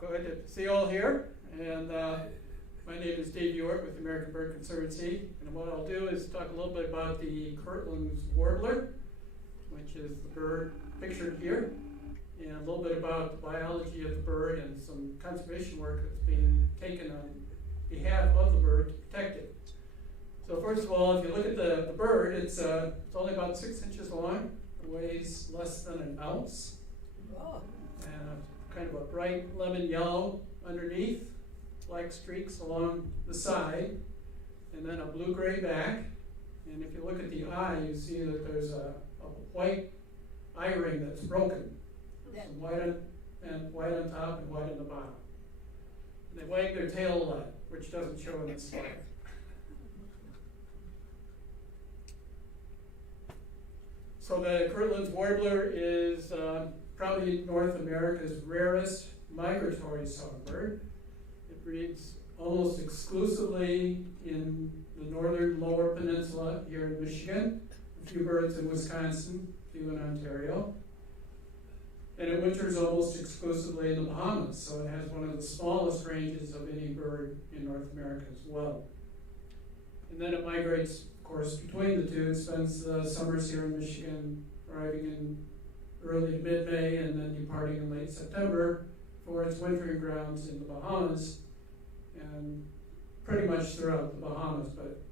Good to see you all here. And my name is Dave Ewert with the American Bird Conservancy. And what I'll do is talk a little bit about the Kirtland's Warbler, which is the bird pictured here, and a little bit about the biology of the bird and some conservation work that's being taken on behalf of the bird to protect it. So first of all, if you look at the bird, it's only about 6 inches long, it weighs less than an ounce, and kind of a bright lemon yellow underneath, black streaks along the side, and then a blue-gray back. And if you look at the eye, you see that there's a white eye ring that's broken. Some white on top and white on the bottom. And they wag their tail a lot, which doesn't show in this slide. So the Kirtland's Warbler is probably North America's rarest migratory songbird. It breeds almost exclusively in the northern lower peninsula here in Michigan, a few birds in Wisconsin, a few in Ontario. And it winters almost exclusively in the Bahamas, so it has one of the smallest ranges of any bird in North America as well. And then it migrates, of course, between the two. It spends the summers here in Michigan, arriving in early to mid-May and then departing in late September for its wintering grounds in the Bahamas, and pretty much throughout the Bahamas, but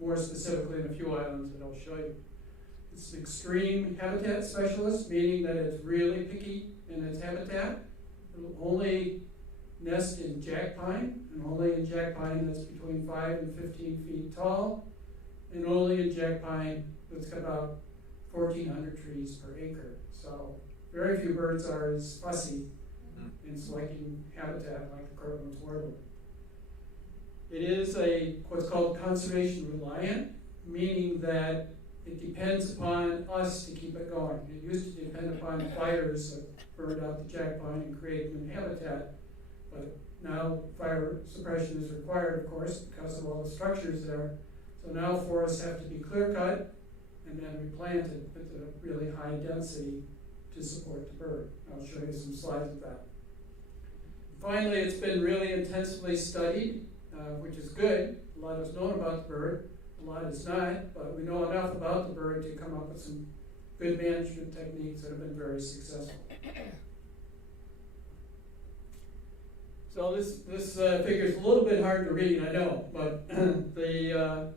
more specifically in a few islands that I'll show you. It's an extreme habitat specialist, meaning that it's really picky in its habitat. It'll only nest in jack pine, and only in jack pine that's between 5 and 15 feet tall, and only in jack pine that's got about 1,400 trees per acre. So very few birds are as fussy in selecting habitat like the Kirtland's Warbler. It is what's called conservation reliant, meaning that it depends upon us to keep it going. It used to depend upon fires that burned out the jack pine and created new habitat, but now fire suppression is required, of course, because of all the structures there. So now forests have to be clear cut and then replanted with a really high density to support the bird. I'll show you some slides of that. Finally, it's been really intensively studied, which is good. A lot is known about the bird, a lot is not, but we know enough about the bird to come up with some good management techniques that have been very successful. So this figure is a little bit hard to read, I know, but the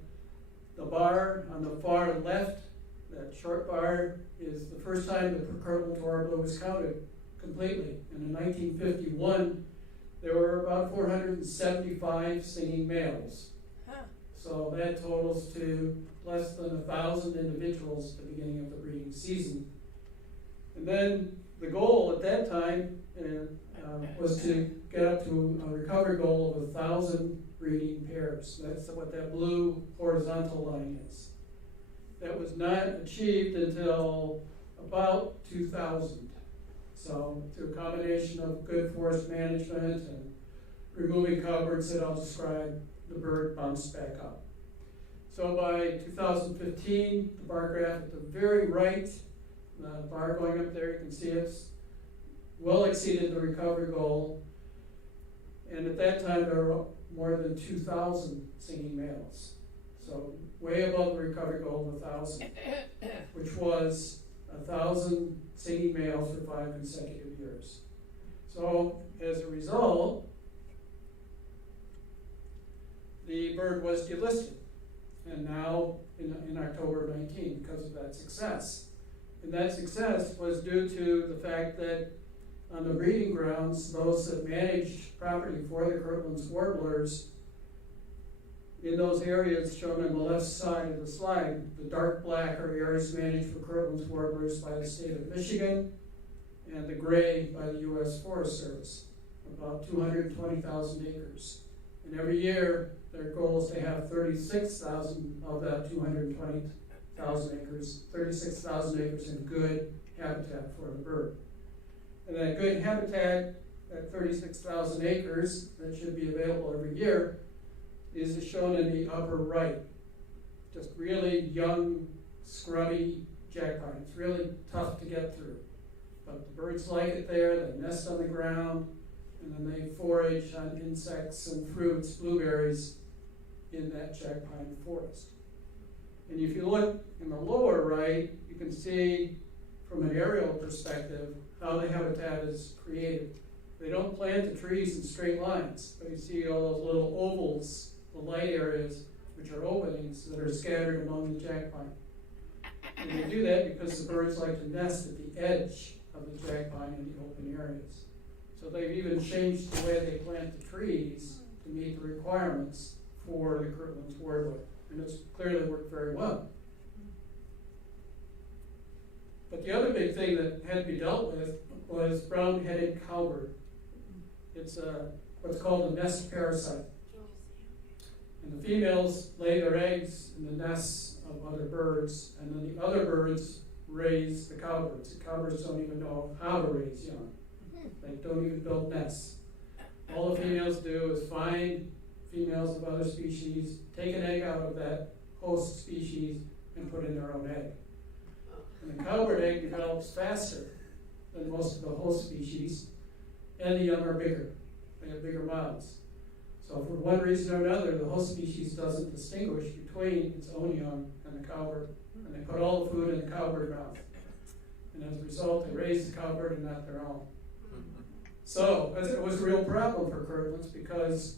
bar on the far left, that short bar, is the first time the Kirtland's Warbler was counted completely. And in 1951, there were about 475 singing males. So that totals to less than 1,000 individuals at the beginning of the breeding season. And then the goal at that time was to get up to a recovery goal of 1,000 breeding pairs. That's what that blue horizontal line is. That was not achieved until about 2000. So through a combination of good forest management and removing covers that I'll describe, the bird bounced back up. So by 2015, the bar graph at the very right, the bar going up there, you can see it's well exceeded the recovery goal. And at that time, there were more than 2,000 singing males. So way above the recovery goal of 1,000, which was 1,000 singing males for 5 consecutive years. So as a result, the bird was delisted, and now in October of 19 because of that success. And that success was due to the fact that on the breeding grounds, those that managed property for the Kirtland's Warblers, in those areas shown on the left side of the slide, the dark black are areas managed for Kirtland's Warblers by the state of Michigan, and the gray by the U.S. Forest Service, about 220,000 acres. And every year, their goal is to have 36,000 of that 220,000 acres, 36,000 acres in good habitat for the bird. And that good habitat, that 36,000 acres that should be available every year, is shown in the upper right. Just really young, scrubby jack pine. It's really tough to get through. But the birds like it there, they nest on the ground, and then they forage on insects and fruits, blueberries, in that jack pine forest. And if you look in the lower right, you can see from an aerial perspective how the habitat is created. They don't plant the trees in straight lines, but you see all those little ovals, the light areas, which are openings that are scattered among the jack pine. And they do that because the birds like to nest at the edge of the jack pine in the open areas. So they've even changed the way they plant the trees to meet the requirements for the Kirtland's warbler. And it's clearly worked very well. But the other big thing that had to be dealt with was brown-headed cowbird. It's what's called a nest parasite. And the females lay their eggs in the nests of other birds, and then the other birds raise the cowbirds. The cowbirds don't even know how to raise young. They don't even build nests. All the females do is find females of other species, take an egg out of that host species, and put in their own egg. And the cowbird egg develops faster than most of the host species, and the young are bigger. They have bigger mouths. So for one reason or another, the host species doesn't distinguish between its own young and the cowbird, and they put all the food in the cowbird mouth. And as a result, they raise the cowbird and not their own. So it was a real problem for Kirtland's, because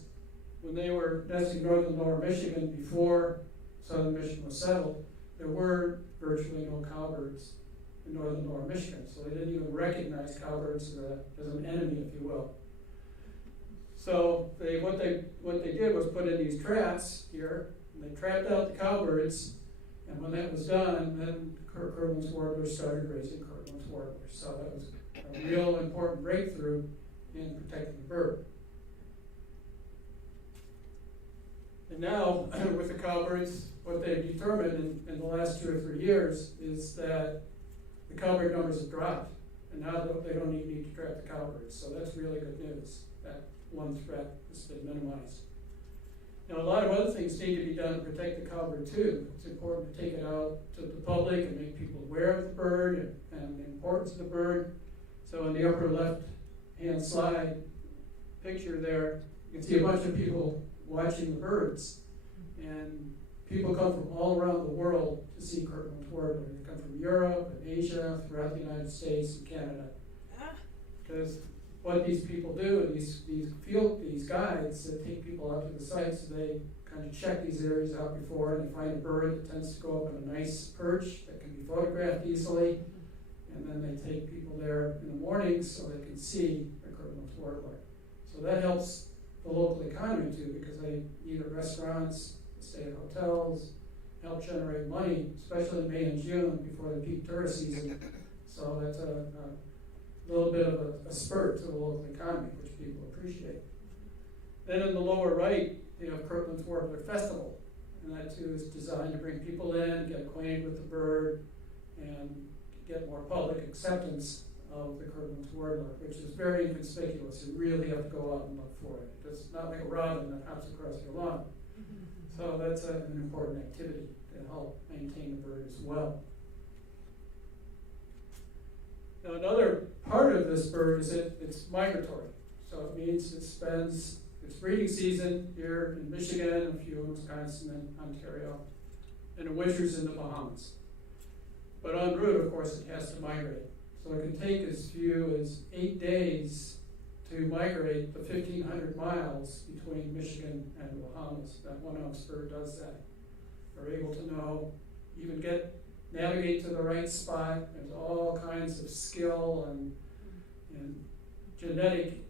when they were nesting northern and lower Michigan before southern Michigan was settled, there were virtually no cowbirds in northern and lower Michigan. So they didn't even recognize cowbirds as an enemy, if you will. So what they did was put in these traps here, and they trapped out the cowbirds, and when that was done, then Kirtland's warblers started raising Kirtland's warblers. So that was a real important breakthrough in protecting the bird. And now, with the cowbirds, what they've determined in the last 2 or 3 years is that the cowbird numbers have dropped, and now they don't even need to trap the cowbirds. So that's really good news. That one threat has been minimized. Now, a lot of other things need to be done to protect the cowbird too. It's important to take it out to the public and make people aware of the bird and the importance of the bird. So in the upper left-hand slide picture there, you can see a bunch of people watching the birds. And people come from all around the world to see Kirtland's warbler. They come from Europe and Asia, throughout the United States and Canada. Because what these people do, these guides that take people out to the sites, they kind of check these areas out before, and they find a bird that tends to go up on a nice perch that can be photographed easily, and then they take people there in the mornings so they can see the Kirtland's warbler. So that helps the local economy too, because they eat at restaurants, stay at hotels, help generate money, especially in May and June before the peak tourist season. So that's a little bit of a spurt to the local economy, which people appreciate. Then in the lower right, you have Kirtland's Warbler Festival, and that too is designed to bring people in, get acquainted with the bird, and get more public acceptance of the Kirtland's Warbler, which is very inconspicuous. You really have to go out and look for it. It's not like a robin that hops across your lawn. So that's an important activity to help maintain the bird as well. Now, another part of this bird is it's migratory. So it means it spends its breeding season here in Michigan, a few in Wisconsin and Ontario, and it winters in the Bahamas. But en route, of course, it has to migrate. So it can take as few as 8 days to migrate the 1,500 miles between Michigan and the Bahamas. That one-ounce bird does that. They're able to know, even navigate to the right spot. There's all kinds of skill and genetic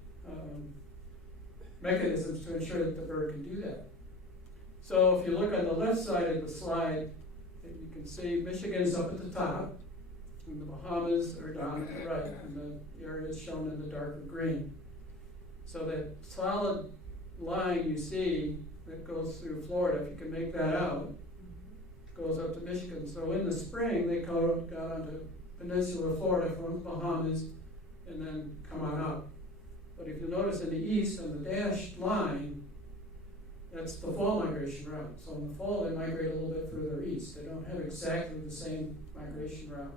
mechanisms to ensure that the bird can do that. So if you look on the left side of the slide, you can see Michigan's up at the top, and the Bahamas are down at the right, and the area is shown in the darker green. So that solid line you see that goes through Florida, if you can make that out, goes up to Michigan. So in the spring, they go down onto Peninsula Florida from the Bahamas and then come on up. But if you notice in the east on the dashed line, that's the fall migration route. So in the fall, they migrate a little bit further east. They don't have exactly the same migration route.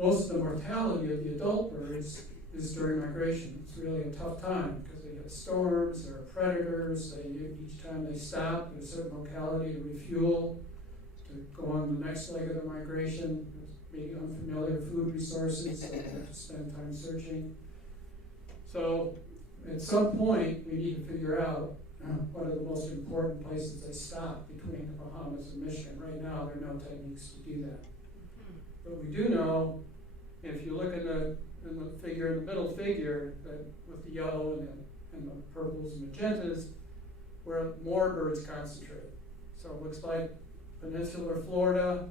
most of the mortality of the adult birds is during migration. It's really a tough time because they get storms, there are predators, each time they stop at a certain locality to refuel, to go on the next leg of the migration, maybe unfamiliar food resources, so they have to spend time searching. So at some point, we need to figure out what are the most important places they stop between the Bahamas and Michigan. Right now, there are no techniques to do that. But we do know, if you look in the figure, in the middle figure, that with the yellow and the purples and magentas, where more birds concentrate. So it looks like peninsular Florida,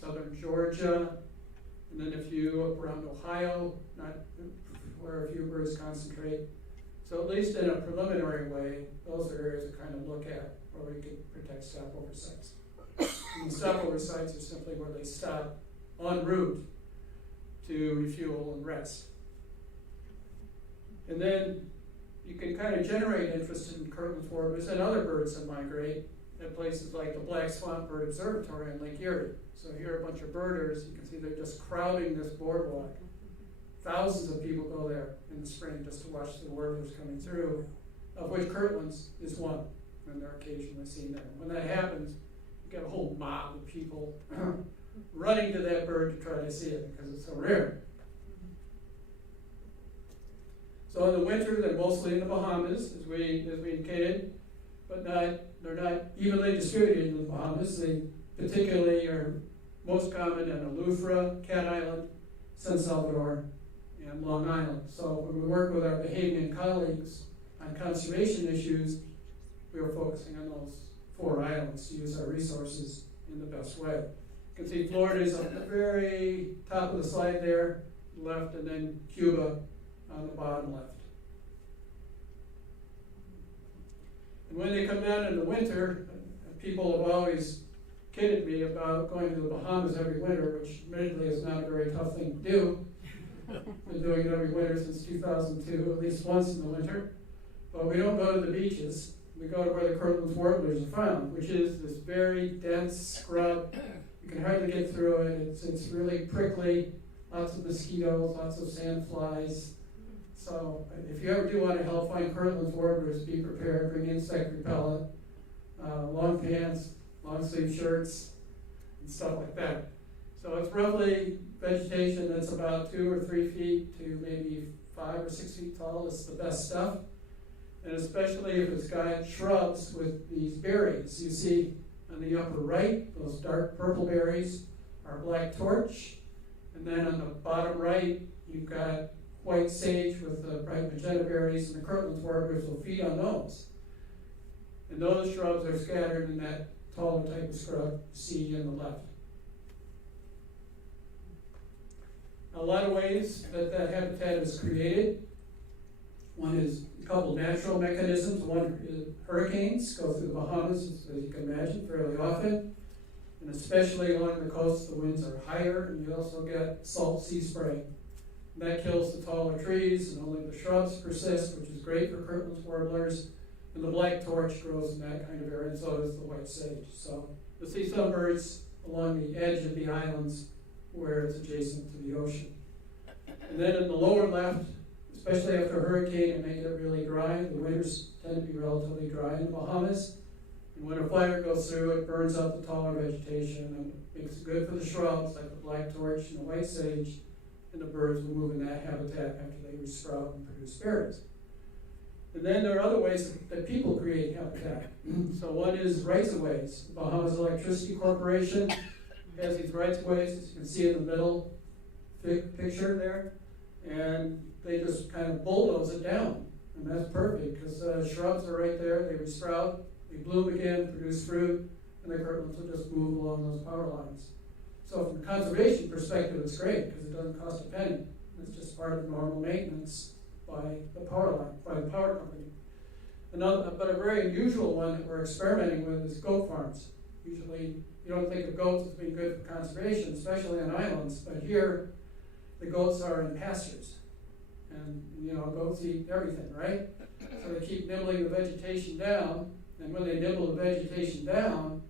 southern Georgia, and then a few up around Ohio, not where a few birds concentrate. So at least in a preliminary way, those are areas to kind of look at where we could protect stopover sites. And stopover sites are simply where they stop en route to refuel and rest. And then you can kind of generate interest in Kirtland's warblers and other birds that migrate at places like the Black Swamp Bird Observatory in Lake Erie. So here are a bunch of birders. You can see they're just crowding this boardwalk. Thousands of people go there in the spring just to watch the warblers coming through, of which Kirtland's is one, and they're occasionally seen there. When that happens, you get a whole mob of people running to that bird to try to see it because it's so rare. So in the winter, they're mostly in the Bahamas, as we indicated, but they're not evenly distributed in the Bahamas. They particularly are most common in Eleuthera, Cat Island, San Salvador, and Long Island. So when we work with our Bahamian colleagues on conservation issues, we are focusing on those 4 islands to use our resources in the best way. You can see Florida is at the very top of the slide there, left, and then Cuba on the bottom left. And when they come down in the winter, people have always kidded me about going to the Bahamas every winter, which admittedly is not a very tough thing to do. Been doing it every winter since 2002, at least once in the winter. But we don't go to the beaches. We go to where the Kirtland's warblers are found, which is this very dense scrub. You can hardly get through it. It's really prickly, lots of mosquitoes, lots of sandflies. So if you ever do want to help find Kirtland's warblers, be prepared, bring insect repellent, long pants, long sleeve shirts, and stuff like that. So it's roughly vegetation that's about 2 or 3 feet to maybe 5 or 6 feet tall is the best stuff. And especially if it's got shrubs with these berries. You see on the upper right, those dark purple berries are black torch. And then on the bottom right, you've got white sage with the bright magenta berries, and the Kirtland's warblers will feed on those. And those shrubs are scattered in that taller type of scrub you see on the left. A lot of ways that habitat is created. One is a couple natural mechanisms. One is hurricanes go through the Bahamas, as you can imagine, fairly often. And especially along the coast, the winds are higher, and you also get salt sea spray. And that kills the taller trees, and only the shrubs persist, which is great for Kirtland's warblers. And the black torch grows in that kind of area, and so does the white sage. So you'll see some birds along the edge of the islands where it's adjacent to the ocean. And then in the lower left, especially after a hurricane, it may get really dry. The winters tend to be relatively dry in the Bahamas. And when a fire goes through, it burns up the taller vegetation and makes it good for the shrubs like the black torch and the white sage, and the birds will move in that habitat after they resprout and produce berries. And then there are other ways that people create habitat. So one is rights-of-ways. The Bahamas Electricity Corporation has these rights-of-ways, as you can see in the middle picture there, and they just kind of bulldoze it down. And that's perfect because shrubs are right there, they resprout, they bloom again, produce fruit, and the Kirtlands will just move along those power lines. So from a conservation perspective, it's great because it doesn't cost a penny. It's just part of the normal maintenance by the power line, by the power company. But a very unusual one that we're experimenting with is goat farms. Usually you don't think of goats as being good for conservation, especially on islands, but here the goats are in pastures. And goats eat everything, right? So they keep nibbling the vegetation down, and when they nibble the vegetation down,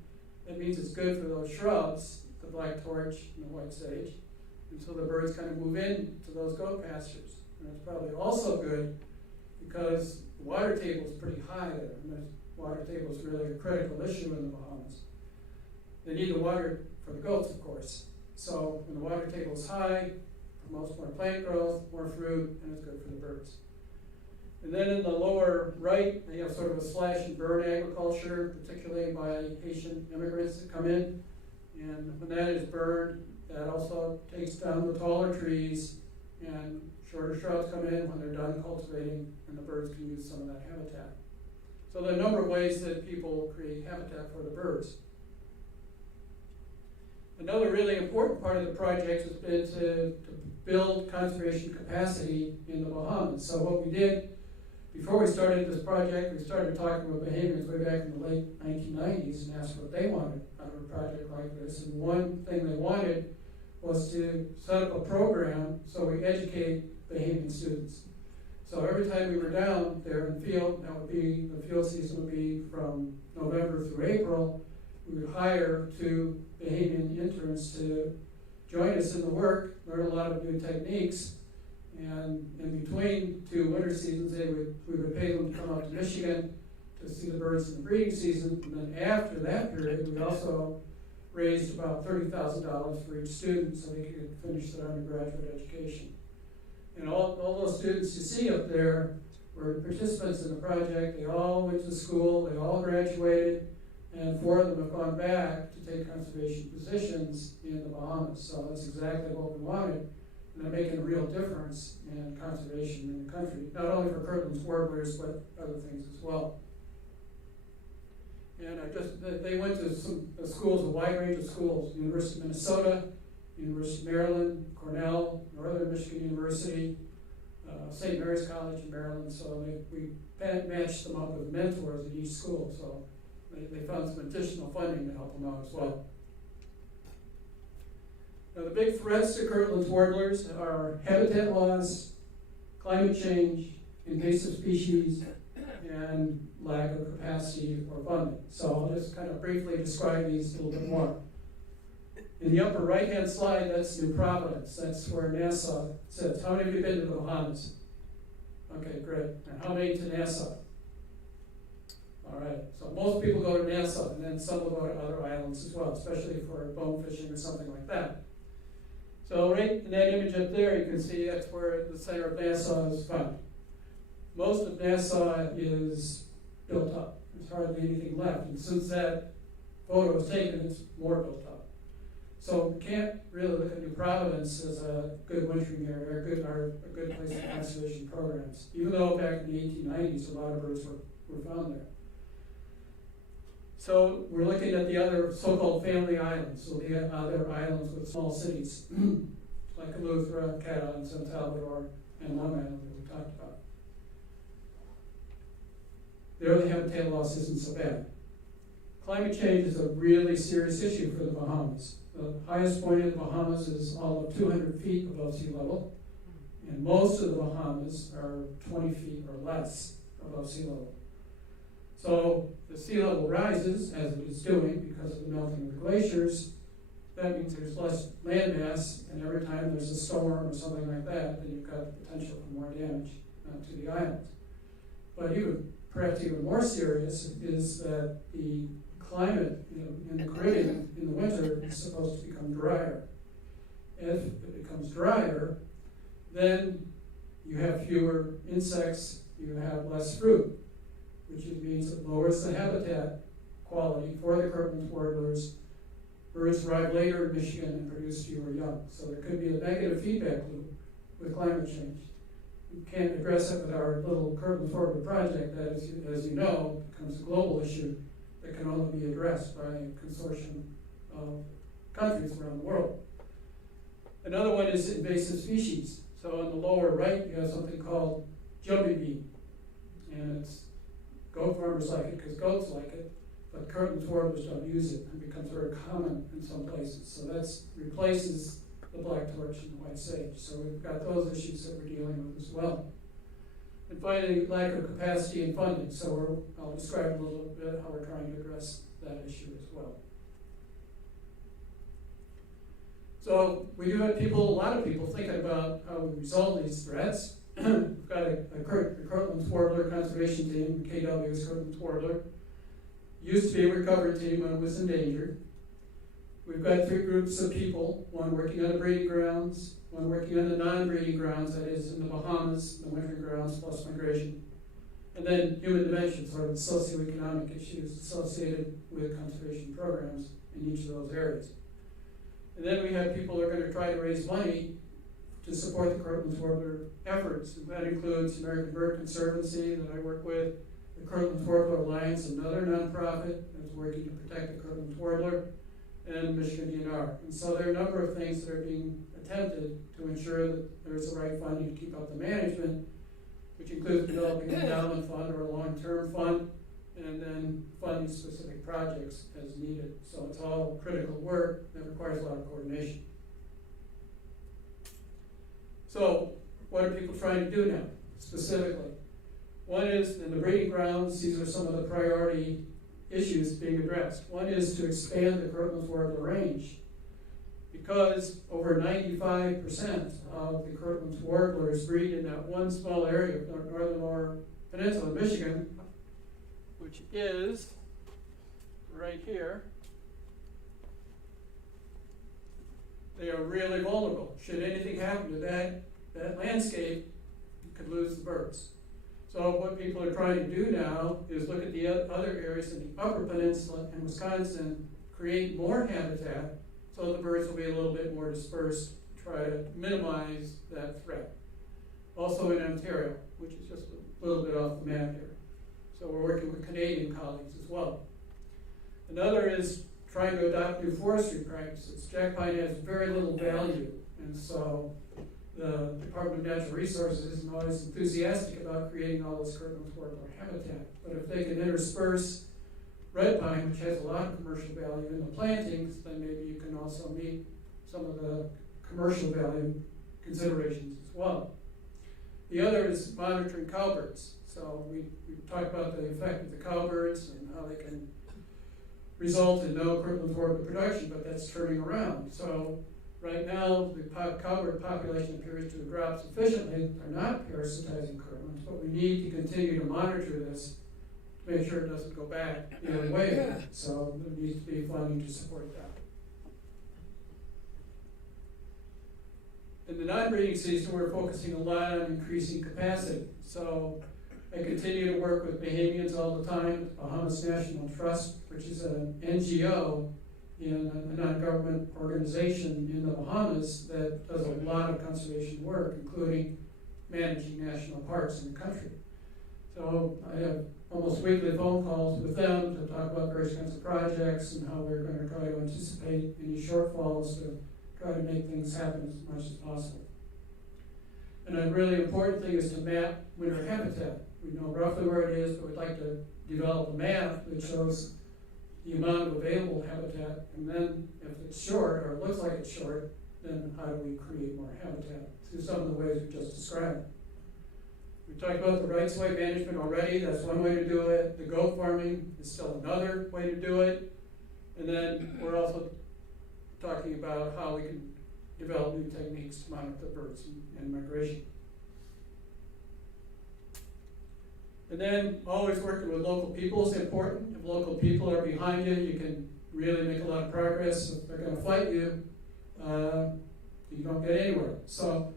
that means it's good for those shrubs, the black torch and the white sage. And so the birds kind of move in to those goat pastures. And it's probably also good because the water table is pretty high there. And the water table is really a critical issue in the Bahamas. They need the water for the goats, of course. So when the water table is high, it promotes more plant growth, more fruit, and it's good for the birds. And then in the lower right, they have sort of a slash and burn agriculture, particularly by Haitian immigrants that come in. And when that is burned, that also takes down the taller trees, and shorter shrubs come in when they're done cultivating, and the birds can use some of that habitat. So there are a number of ways that people create habitat for the birds. Another really important part of the project has been to build conservation capacity in the Bahamas. So what we did before we started this project, we started talking with Bahamians way back in the late 1990s and asked what they wanted out of a project like this. And one thing they wanted was to set up a program so we educate Bahamian students. So every time we were down there in the field, that would be, the field season would be from November through April, we would hire 2 Bahamian interns to join us in the work, learn a lot of new techniques, and in between 2 winter seasons, we would pay them to come up to Michigan to see the birds in the breeding season. And then after that period, we also raised about $30,000 for each student so they could finish their undergraduate education. And all those students you see up there were participants in the project. They all went to school, they all graduated, and 4 of them have gone back to take conservation positions in the Bahamas. So that's exactly what we wanted. And they're making a real difference in conservation in the country, not only for Kirtland's warblers, but other things as well. And they went to some schools, a wide range of schools, University of Minnesota, University of Maryland, Cornell, Northern Michigan University, St. Mary's College in Maryland. So we matched them up with mentors at each school. So they found some additional funding to help them out as well. Now, the big threats to Kirtland's warblers are habitat loss, climate change, invasive species, and lack of capacity or funding. So I'll just kind of briefly describe these a little bit more. In the upper right-hand slide, that's New Providence. That's where NASA sits. How many of you been to the Bahamas? Okay, great. And how many to Nassau? All right, so most people go to Nassau, and then some will go to other islands as well, especially for bone fishing or something like that. So right in that image up there, you can see that's where the center of Nassau is found. Most of Nassau is built up. There's hardly anything left. And since that photo was taken, it's more built up. So we can't really look at New Providence as a good wintering area, or a good place for conservation programs, even though back in the 1890s, a lot of birds were found there. So we're looking at the other so-called family islands, so the other islands with small cities, like Eleuthera, Cat Island, San Salvador, and Long Island that we talked about. There the habitat loss isn't so bad. Climate change is a really serious issue for the Bahamas. The highest point in the Bahamas is all of 200 feet above sea level, and most of the Bahamas are 20 feet or less above sea level. So the sea level rises, as it is doing because of the melting of the glaciers. That means there's less land mass, and every time there's a storm or something like that, then you've got the potential for more damage to the islands. But perhaps even more serious is that the climate in the Caribbean in the winter is supposed to become drier. If it becomes drier, then you have fewer insects, you have less fruit, which means it lowers the habitat quality for the Kirtland's warblers. Birds arrive later in Michigan and produce fewer young. So there could be a negative feedback loop with climate change. We can't address it with our little Kirtland's warbler project that, as you know, becomes a global issue that can only be addressed by a consortium of countries around the world. Another one is invasive species. So on the lower right, you have something called jumping bean. And goat farmers like it because goats like it, but Kirtland's warblers don't use it, and it becomes very common in some places. So that replaces the black torch and the white sage. So we've got those issues that we're dealing with as well. And finally, lack of capacity and funding. So I'll describe a little bit how we're trying to address that issue as well. So we do have a lot of people thinking about how we resolve these threats. We've got a Kirtland's Warbler conservation team, KW's Kirtland's Warbler. Used to be a recovery team when it was endangered. We've got 3 groups of people, one working on the breeding grounds, one working on the non-breeding grounds, that is in the Bahamas, the wintering grounds plus migration. And then human dimensions, or the socioeconomic issues associated with conservation programs in each of those areas. And then we have people who are going to try to raise money to support the Kirtland's Warbler efforts. And that includes the American Bird Conservancy that I work with, the Kirtland's Warbler Alliance, another nonprofit that's working to protect the Kirtland's Warbler, and Michigan DNR. And so there are a number of things that are being attempted to ensure that there's the right funding to keep up the management, which includes developing an endowment fund or a long-term fund, and then funding specific projects as needed. So it's all critical work that requires a lot of coordination. So what are people trying to do now, specifically? One is, in the breeding grounds, these are some of the priority issues being addressed. One is to expand the Kirtland's Warbler range, because over 95% of the Kirtland's Warblers breed in that one small area of the northern lower peninsula of Michigan, which is right here. They are really vulnerable. Should anything happen to that landscape, you could lose the birds. So what people are trying to do now is look at the other areas in the upper peninsula and Wisconsin, create more habitat so the birds will be a little bit more dispersed, try to minimize that threat. Also in Ontario, which is just a little bit off the map here. So we're working with Canadian colleagues as well. Another is trying to adopt new forestry practices. Jack pine has very little value, and so the Department of Natural Resources isn't always enthusiastic about creating all this Kirtland's Warbler habitat. But if they can intersperse red pine, which has a lot of commercial value in the plantings, then maybe you can also meet some of the commercial value considerations as well. The other is monitoring cowbirds. So we talked about the effect of the cowbirds and how they can result in no Kirtland's Warbler production, but that's turning around. So right now, the cowbird population appears to have dropped sufficiently. They're not parasitizing Kirtlands, but we need to continue to monitor this to make sure it doesn't go back the other way. So there needs to be funding to support that. In the non-breeding season, we're focusing a lot on increasing capacity. So I continue to work with Bahamians all the time, Bahamas National Trust, which is an NGO in a non-government organization in the Bahamas that does a lot of conservation work, including managing national parks in the country. So I have almost weekly phone calls with them to talk about various kinds of projects and how we're going to try to anticipate any shortfalls to try to make things happen as much as possible. And a really important thing is to map winter habitat. We know roughly where it is, but we'd like to develop a map that shows the amount of available habitat, and then if it's short, or it looks like it's short, then how do we create more habitat through some of the ways we just described. We talked about the rights-of-way management already. That's one way to do it. The goat farming is still another way to do it. And then we're also talking about how we can develop new techniques to monitor the birds and migration. And then always working with local people is important. If local people are behind you, you can really make a lot of progress. If they're going to fight you, you don't get anywhere. So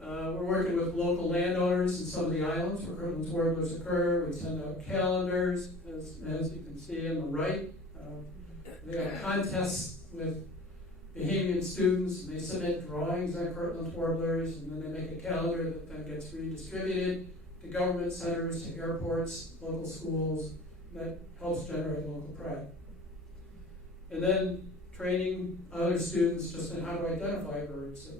we're working with local landowners in some of the islands where Kirtland's Warblers occur. We send out calendars, as you can see on the right. They have contests with Bahamian students, and they submit drawings on Kirtland's Warblers, and then they make a calendar that then gets redistributed to government centers, to airports, local schools. That helps generate local pride. And then training other students just in how to identify birds. So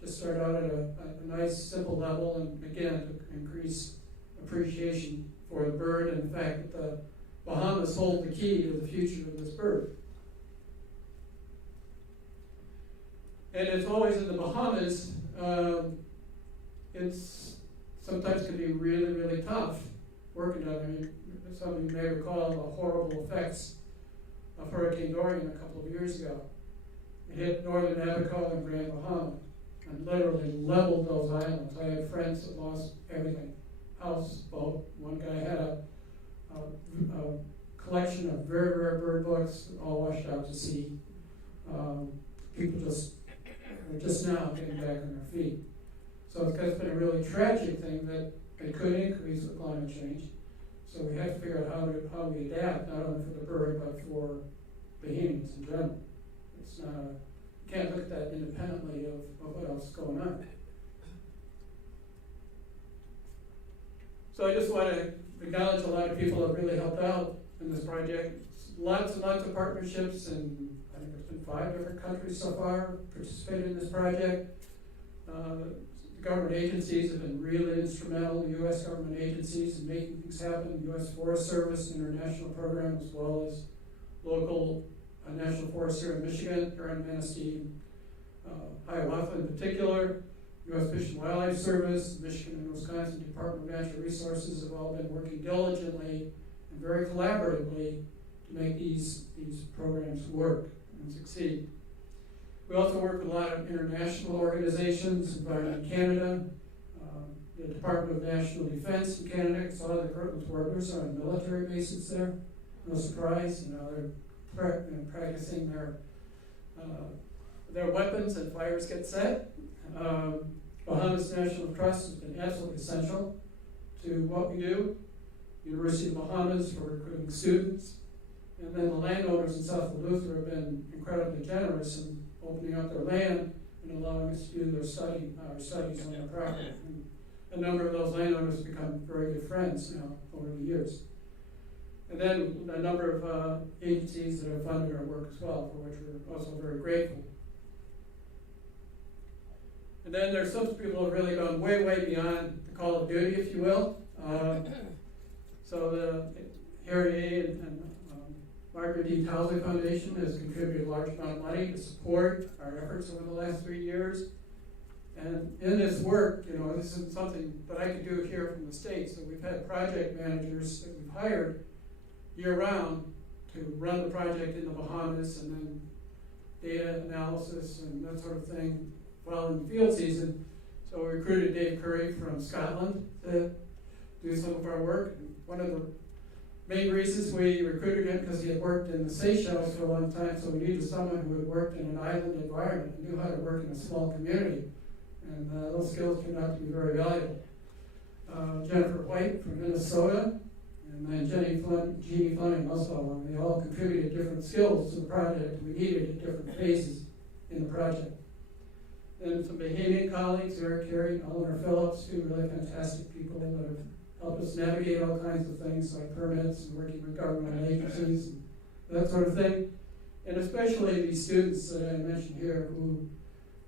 just start out at a nice, simple level, and again, to increase appreciation for the bird and the fact that the Bahamas hold the key to the future of this bird. And it's always in the Bahamas, it's sometimes can be really, really tough working down there. Some of you may recall the horrible effects of Hurricane Dorian a couple of years ago. hit northern Abaco and Grand Bahama, and literally leveled those islands. I had friends that lost everything, house, boat. One guy had a collection of very rare bird books, all washed out to sea. People are just now getting back on their feet. So it's been a really tragic thing that it could increase with climate change. So we have to figure out how we adapt, not only for the bird, but for Bahamians in general. It's not you can't look at that independently of what else is going on. So I just want to acknowledge a lot of people that really helped out in this project. Lots and lots of partnerships, and I think there's been 5 different countries so far participated in this project. The government agencies have been really instrumental, the U.S. government agencies, in making things happen. The U.S. Forest Service International Program, as well as local national forests here in Michigan, here in Manistee, Hiawatha in particular. U.S. Fish and Wildlife Service, Michigan and Wisconsin Department of Natural Resources have all been working diligently and very collaboratively to make these programs work and succeed. We also work with a lot of international organizations, Environment Canada, the Department of National Defense in Canada, because a lot of the Kirtland Warblers are on military bases there. No surprise, they're practicing their weapons and fires get set. Bahamas National Trust has been absolutely essential to what we do. University of Bahamas for recruiting students. And then the landowners in South Luther have been incredibly generous in opening up their land and allowing us to do our studies on their property. And a number of those landowners have become very good friends now over the years. And then a number of agencies that have funded our work as well, for which we're also very grateful. And then there's some people who have really gone way, way beyond the call of duty, if you will. So the Harry A. and Margaret D. Towsley Foundation has contributed a large amount of money to support our efforts over the last 3 years. And in this work, this isn't something that I could do here from the States. So we've had project managers that we've hired year-round to run the project in the Bahamas, and then data analysis and that sort of thing following the field season. So we recruited Dave Curry from Scotland to do some of our work. And one of the main reasons we recruited him because he had worked in the Seychelles for a long time, so we needed someone who had worked in an island environment and knew how to work in a small community. And those skills turned out to be very valuable. Jennifer White from Minnesota, and then Jeannie Fleming also. They all contributed different skills to the project we needed at different phases in the project. Then some Bahamian colleagues, Eric Carey and Eleanor Phillips, 2 really fantastic people that have helped us navigate all kinds of things like permits and working with government agencies and that sort of thing. And especially these students that I mentioned here who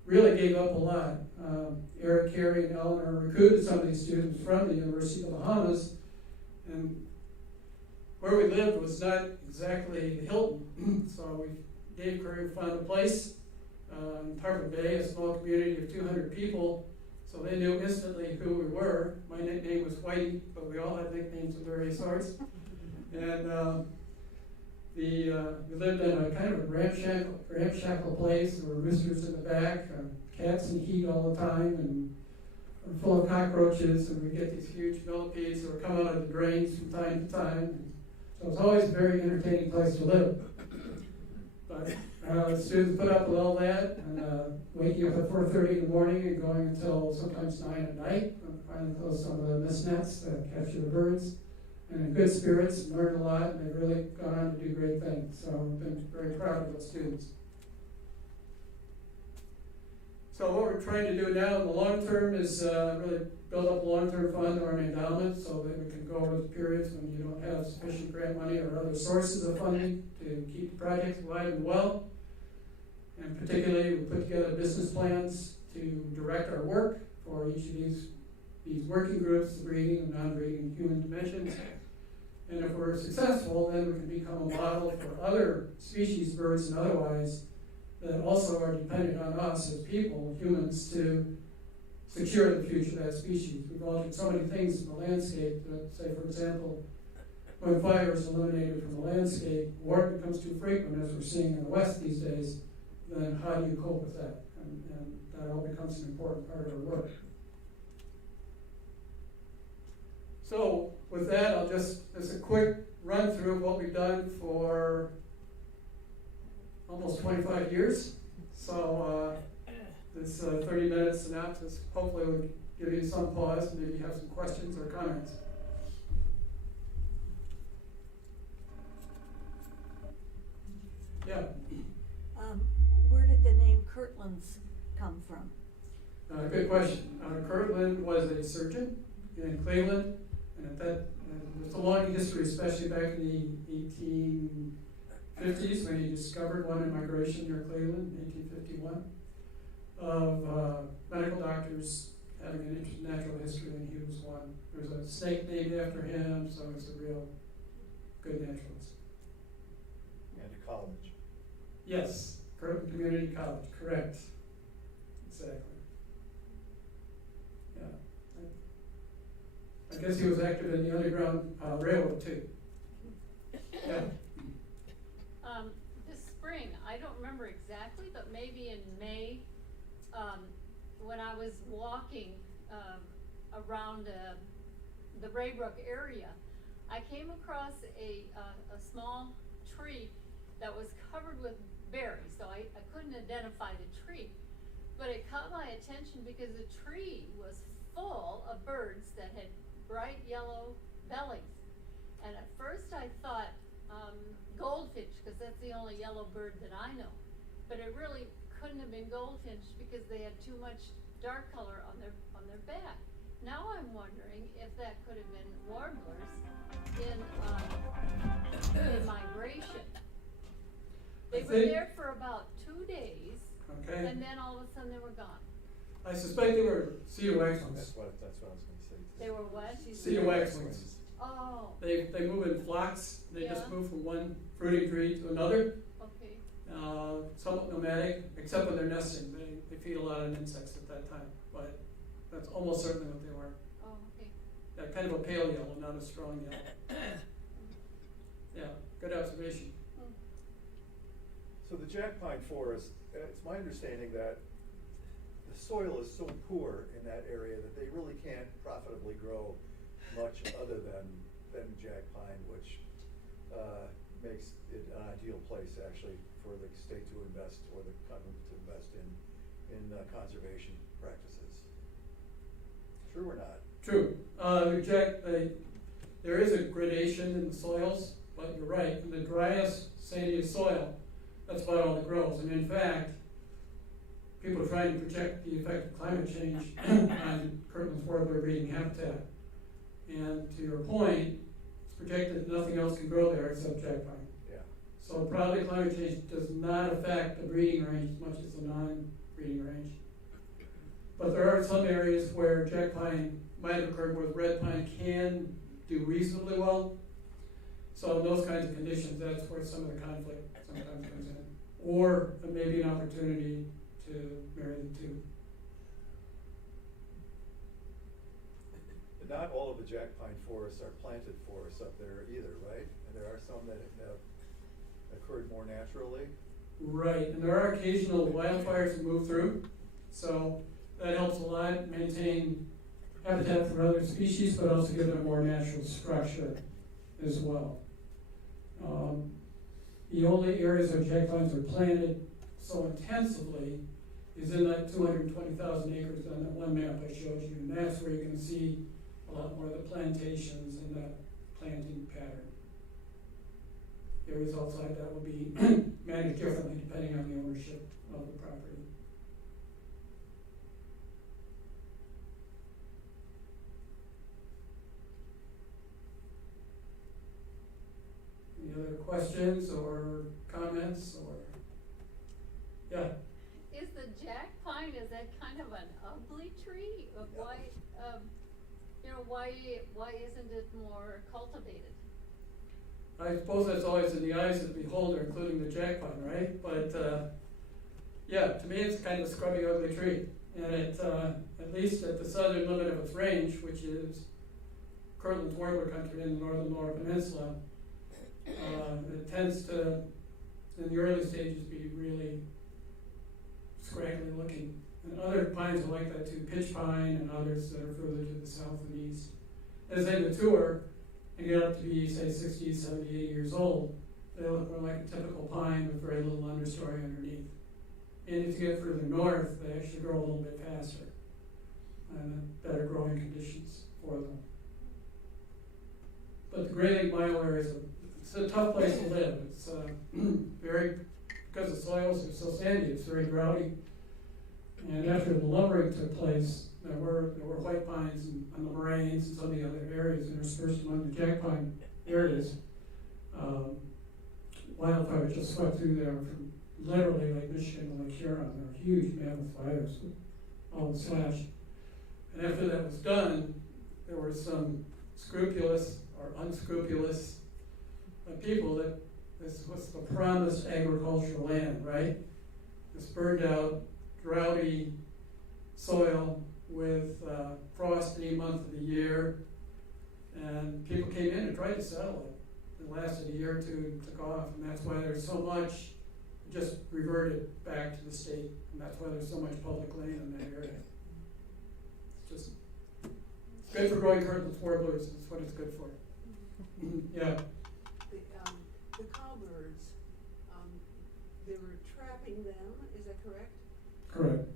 really gave up a lot. Eric Carey and Eleanor recruited some of these students from the University of the Bahamas, and where we lived was not exactly the Hilton. So Dave Curry found a place in Tarpon Bay, a small community of 200 people. So they knew instantly who we were. My nickname was Whitey, but we all had nicknames of various sorts. And we lived in a kind of a ramshackle place. There were roosters in the back, cats in heat all the time, and full of cockroaches, and we get these huge millipedes that would come out of the drains from time to time. So it was always a very entertaining place to live. But the students put up with all that, and waking up at 4:30 in the morning and going until sometimes 9 at night, trying to close some of the mist nets to capture the birds. And in good spirits, and learned a lot, and they've really gone on to do great things. So I've been very proud of those students. So what we're trying to do now in the long term is really build up a long-term fund or an endowment so that we can go over the periods when you don't have sufficient grant money or other sources of funding to keep the projects alive and well. And particularly, we put together business plans to direct our work for each of these working groups, the breeding and non-breeding human dimensions. And if we're successful, then we can become a model for other species, birds and otherwise, that also are dependent on us as people, humans, to secure the future of that species. We've altered so many things in the landscape that, say, for example, when fire is eliminated from the landscape, war becomes too frequent, as we're seeing in the West these days, then how do you cope with that? And that all becomes an important part of our work. So with that, I'll just, as a quick run through of what we've done for almost 25 years. So this 30-minute synopsis hopefully will give you some pause and maybe have some questions or comments. Yeah. Where did the name Kirtland's come from? Good question. Kirtland was a surgeon in Cleveland, and at that, there's a long history, especially back in the 1850s when he discovered one in migration near Cleveland in 1851, of medical doctors having an interest in natural history, and he was one. There's a snake named after him, so he's a real good naturalist. And a college. Yes, Kirtland Community College, correct. Exactly. Yeah. I guess he was active in the Underground Railroad too. Yeah. This spring, I don't remember exactly, but maybe in May, when I was walking around the Raybrook area, I came across a small tree that was covered with berries, so I couldn't identify the tree. But it caught my attention because the tree was full of birds that had bright yellow bellies. And at first I thought goldfinch, because that's the only yellow bird that I know. But it really couldn't have been goldfinch because they had too much dark color on their back. Now I'm wondering if that could have been warblers in migration. They were there for about 2 days, Okay. and then all of a sudden they were gone. I suspect they were cedar waxwings. That's what I was going to say. They were what? Cedar waxwings. Oh, They move in flocks. They just Yeah. move from one fruiting tree to another. okay. Somewhat nomadic, except when they're nesting. They feed a lot on insects at that time, but that's almost certainly what they were. Oh, okay. Yeah, kind of a pale yellow, not a strong yellow. Yeah, good observation. So the jack pine forest, it's my understanding that the soil is so poor in that area that they really can't profitably grow much other than jack pine, which makes it an ideal place actually for the state to invest or the government to invest in conservation practices. True or not? True. There is a gradation in the soils, but you're right. In the driest, sandiest soil, that's about all that grows. And in fact, people are trying to project the effect of climate change on Kirtland's warbler breeding habitat. And to your point, it's projected that nothing else can grow there except jack pine. Yeah. So probably climate change does not affect the breeding range as much as the non-breeding range. But there are some areas where jack pine might have occurred where red pine can do reasonably well. So in those kinds of conditions, that's where some of the conflict sometimes comes in. Or maybe an opportunity to marry the two. But not all of the jack pine forests are planted forests up there either, right? And there are some that have occurred more naturally. Right, and there are occasional wildfires that move through. So that helps a lot maintain habitat for other species, but also give it a more natural structure as well. The only areas where jack pines are planted so intensively is in that 220,000 acres on that one map I showed you, and that's where you're going to see a lot more of the plantations and that planting pattern. Areas outside that will be managed differently depending on the ownership of the property. Any other questions or comments or, yeah? Is the jack pine, is that kind of an ugly tree? Why, why isn't it more cultivated? I suppose that's always in the eyes of the beholder, including the jack pine, right? But yeah, to me it's kind of a scrubby, ugly tree. And it, at least at the southern limit of its range, which is Kirtland's warbler country in the northern Lower Peninsula, it tends to, in the early stages, be really scraggly looking. And other pines are like that too, pitch pine and others that are further to the south and east. As they mature and get up to be, say, 60, 70, 80 years old, they look more like a typical pine with very little understory underneath. And if you get further north, they actually grow a little bit faster and better growing conditions for them. But the Great Lake Mile area it's a tough place to live. It's very, because the soils are so sandy, it's very droughty. And after the lumbering took place, there were white pines on the moraines and some of the other areas interspersed among the jack pine areas. Wildfire just swept through there from literally Lake Michigan to Lake Huron. There were huge mammoth fires, all slashed. And after that was done, there were some scrupulous or unscrupulous people that this was the promised agricultural land, right? This burned out, droughty soil with frost any month of the year, and people came in and tried to settle it. It lasted a year or two and took off, and that's why there's so much just reverted back to the state, and that's why there's so much public land in that area. It's just it's good for growing Kirtland's warblers. That's what it's good for. Yeah. The cowbirds, they were trapping them, is that correct? Correct.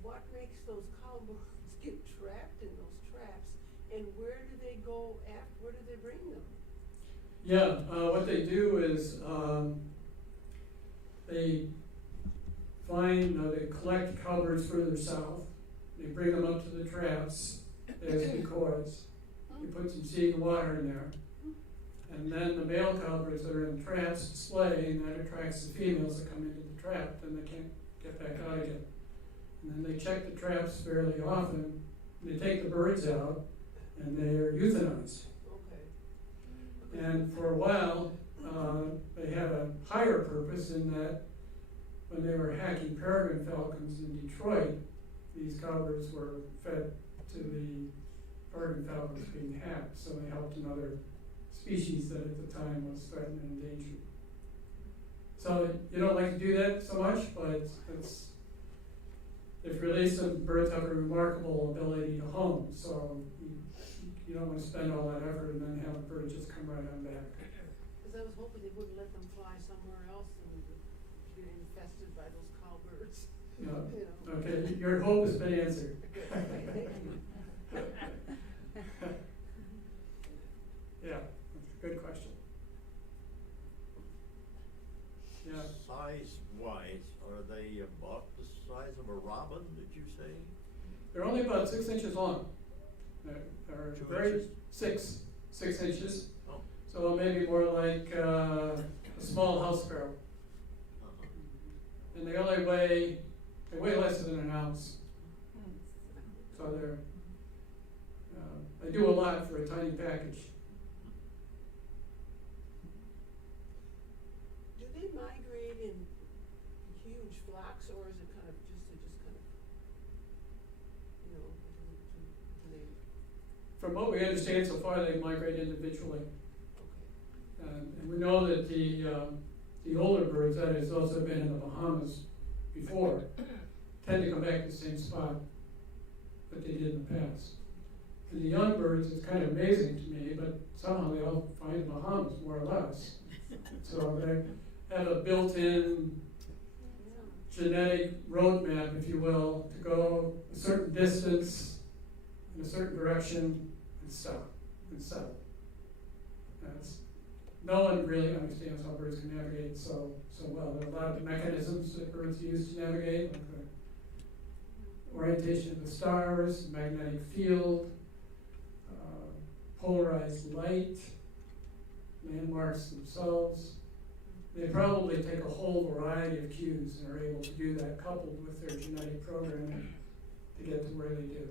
What makes those cowbirds get trapped in those traps, and where do they go after, where do they bring them? Yeah, what they do is they they collect cowbirds further south, they bring them up to the traps as decoys. They put some seed and water in there. And then the male cowbirds that are in the traps display, and that attracts the females that come into the trap, then they can't get back out again. And then they check the traps fairly often, and they take the birds out, and they are euthanized. Okay. And for a while, they had a higher purpose in that when they were hacking peregrine falcons in Detroit, these cowbirds were fed to the peregrine falcons being hacked, so they helped another species that at the time was threatened and endangered. So you don't like to do that so much, but they've released them. Birds have a remarkable ability to home, so you don't want to spend all that effort and then have a bird just come right on back. Because I was hoping they wouldn't let them fly somewhere else and get infested by those cowbirds. Yeah. You know. Okay, your hope has been answered. Yeah, that's a good question. Yeah. Size-wise, are they about the size of a robin, did you say? They're only about 6 inches long. They're 2 very inches? 6 inches. Oh. So maybe more like a small house sparrow. Uh-huh. And they weigh less than an ounce. So they do a lot for a tiny package. Do they migrate in huge flocks, or is it kind of do they? From what we understand so far, they migrate individually. Okay. And we know that the older birds, that is those that have been in the Bahamas before, tend to come back to the same spot that they did in the past. And the young birds, it's kind of amazing to me, but somehow they all find the Bahamas, more or less. So they have a built-in genetic roadmap, if you will, to go a certain distance in a certain direction and stop and settle. No one really understands how birds can navigate so well. There are a lot of mechanisms that birds use to navigate, like the orientation of the stars, magnetic field, polarized light, landmarks themselves. They probably take a whole variety of cues and are able to do that, coupled with their genetic programming to get to where they do.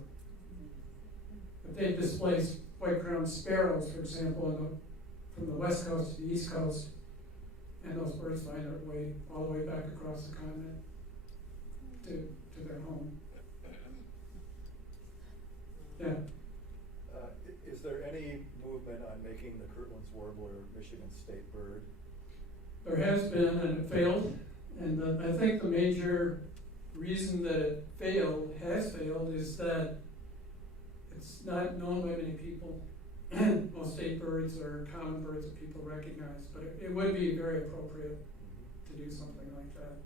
But they've displaced white-crowned sparrows, for example, from the west coast to the east coast, and those birds find their way all the way back across the continent to their home. Yeah. Is there any movement on making the Kirtland's Warbler Michigan state bird? There has been, and it failed. And I think the major reason that it has failed, is that it's not known by many people. Most state birds are common birds that people recognize, but it would be very appropriate to do something like that.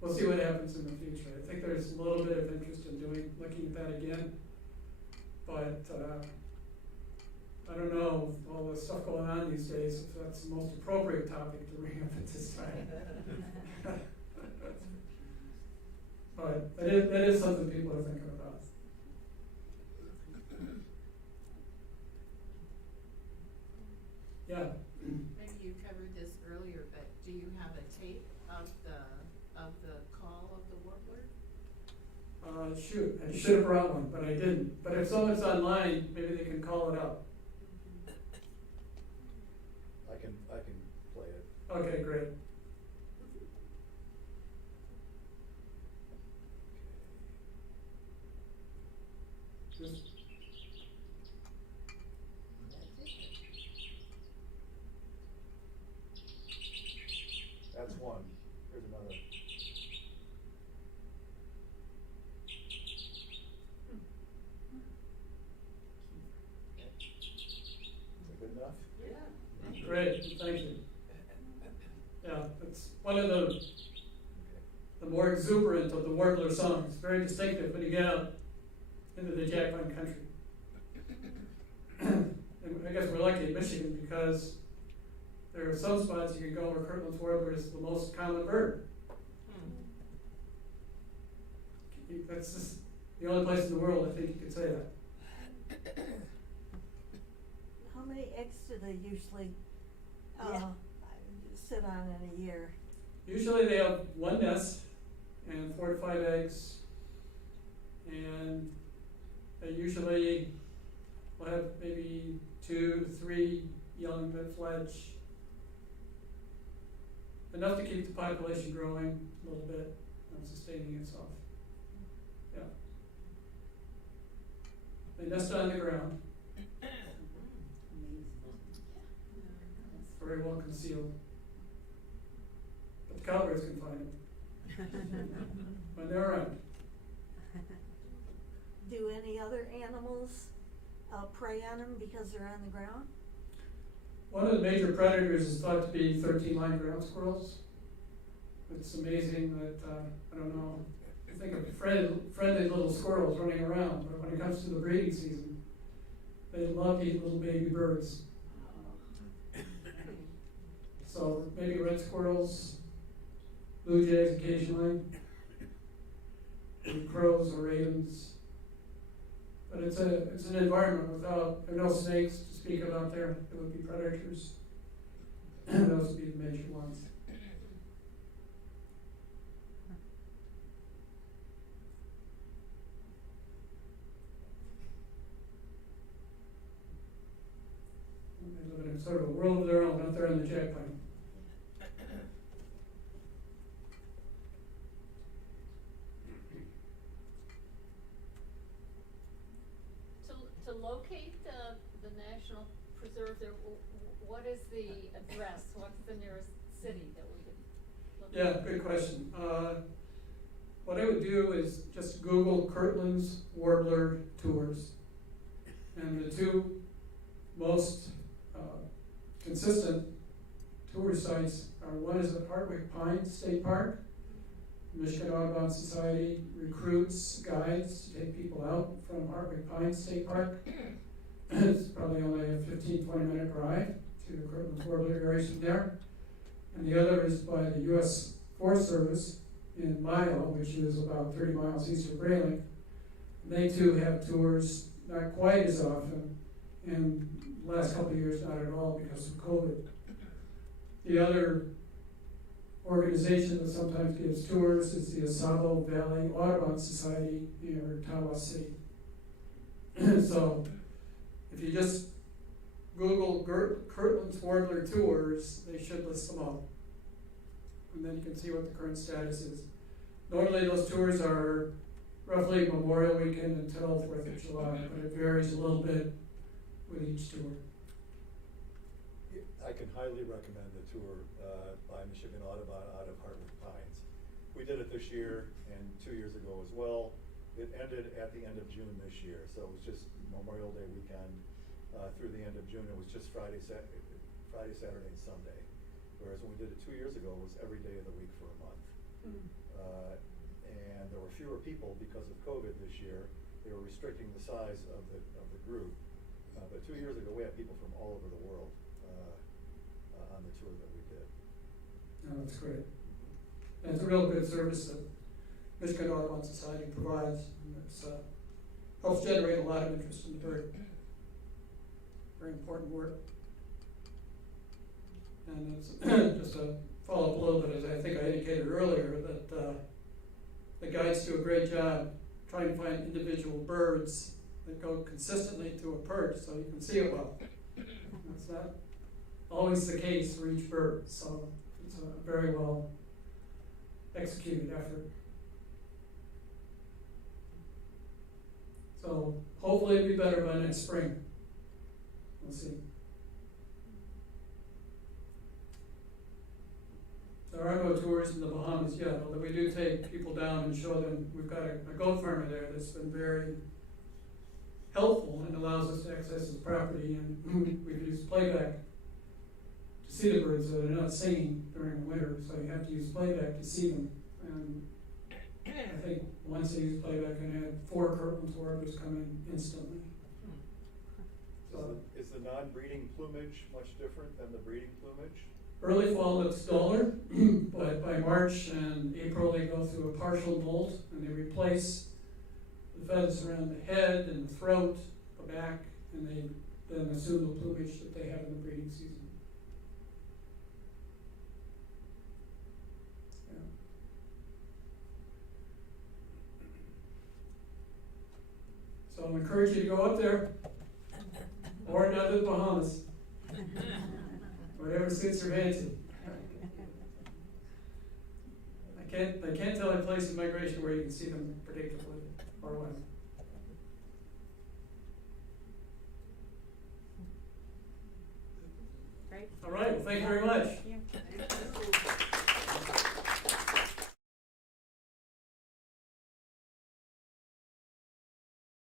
We'll see what happens in the future. I think there's a little bit of interest in looking at that again, but I don't know, with all the stuff going on these days, if that's the most appropriate topic to bring up at this time. But that is something people are thinking about. Yeah. Maybe you covered this earlier, but do you have a tape of the call of the warbler? Shoot, I should have brought one, but I didn't. But if someone's online, maybe they can call it up. I can play it. Okay, great. Just That's one. Here's another. Is that good enough? Yeah. great, thank you. Yeah, it's one of the more exuberant of the warbler songs. Very distinctive when you get out into the jackpine country. And I guess we're lucky in Michigan because there are some spots you can go where Kirtland's warbler is the most common bird. That's just the only place in the world I think you could say that. How many eggs do they usually Yeah. sit on in a year? Usually they have one nest and 4 to 5 eggs, and they usually will have maybe 2 to 3 young that fledge. Enough to keep the population growing a little bit and sustaining itself. Yeah. They nest on the ground. Very well concealed. But the cowbirds can find them when they're around. Do any other animals prey on them because they're on the ground? One of the major predators is thought to be 13-line ground squirrels. It's amazing that, I don't know, you think of friendly little squirrels running around, but when it comes to the breeding season, they love to eat little baby birds. So maybe red squirrels, blue jays occasionally, and crows or ravens. But it's an environment there are no snakes to speak of out there. There would be predators. Those would be the major ones. They live in sort of a world of their own out there in the jackpine. To locate the national preserve there, what is the address? What's the nearest city that we could look at? Yeah, good question. What I would do is just Google Kirtland's Warbler tours. And the two most consistent tour sites are, one is at Hardwick Pines State Park. Michigan Audubon Society recruits guides to take people out from Hardwick Pines State Park. It's probably only a 15-20 minute drive to the Kirtland's Warbler area from there. And the other is by the U.S. Forest Service in Mile, which is about 30 miles east of Grayling. They too have tours, not quite as often, and the last couple of years not at all because of COVID. The other organization that sometimes gives tours is the Asabo Valley Audubon Society near Tawas City. So if you just Google Kirtland's Warbler tours, they should list them all. And then you can see what the current status is. Normally those tours are roughly Memorial Weekend until 4th of July, but it varies a little bit with each tour. I can highly recommend the tour by Michigan Audubon out of Hardwick Pines. we did it this year and 2 years ago as well. It ended at the end of June this year, so it was just Memorial Day weekend through the end of June. It was just Friday, Saturday, and Sunday. Whereas when we did it 2 years ago, it was every day of the week for a month. And there were fewer people because of COVID this year. They were restricting the size of the group. But 2 years ago, we had people from all over the world on the tour that we did. No, that's great. And it's a real good service that Michigan Audubon Society provides. And it's helps generate a lot of interest in the bird. Very important work. And it's just to follow up a little bit, as I think I indicated earlier, that the guides do a great job trying to find individual birds that go consistently to a perch so you can see it well. That's not always the case for each bird, so it's a very well executed effort. So hopefully it'll be better by next spring. We'll see. There are no tours in the Bahamas yet, although we do take people down and show them. We've got a goat farmer there that's been very helpful and allows us to access his property, and we've used playback to see the birds that are not singing during the winter, so you have to use playback to see them. And I think once I used playback and I had 4 Kirtland warblers come in instantly. So Is the non-breeding plumage much different than the breeding plumage? early fall looks duller, but by March and April they go through a partial molt and they replace the feathers around the head and the throat, the back, and they then assume the plumage that they have in the breeding season. Yeah. So I encourage you to go up there or down to the Bahamas. Whatever suits your fancy. I can't tell a place in migration where you can see them predictably or when. Great. All right, well, thank you very much. Thank you.